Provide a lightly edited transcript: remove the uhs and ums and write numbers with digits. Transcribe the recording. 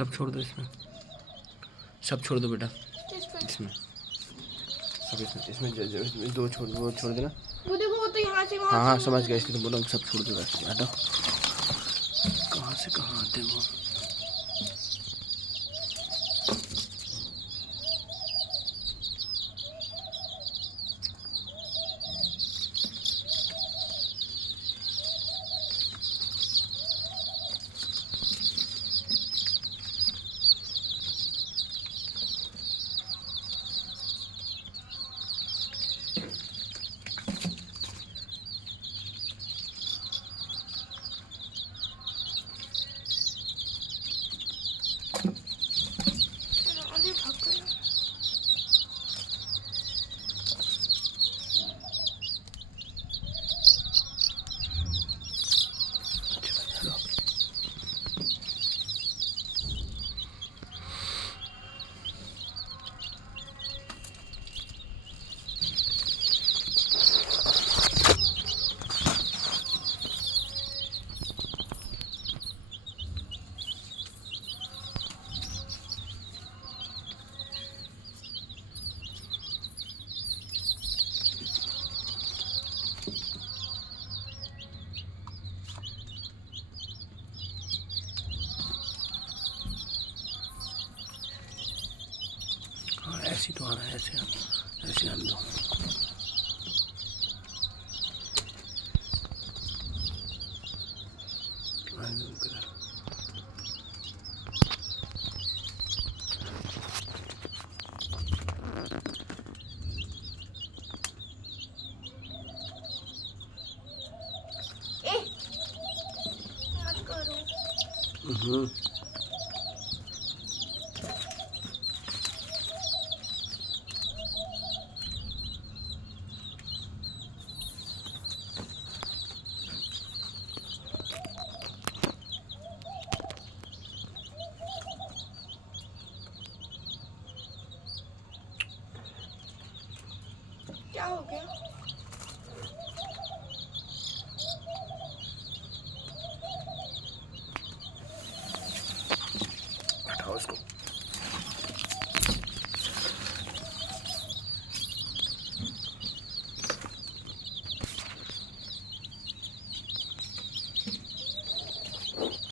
सब छोड़ दो इसमें, सब छोड़ दो बेटा। इसमें सब इसमें इसमें दो छोड़ देना। वो देखो, वो तो यहाँ से वहाँ। हाँ समझ गया, इसलिए तो बोला सब छोड़ दो। हटो, कहाँ से कहाँ आते वो। अरे भाग गया। हाँ ऐसे तो आना है, ऐसे आने दो। आने दो इधर। मत करो। क्या हो गया?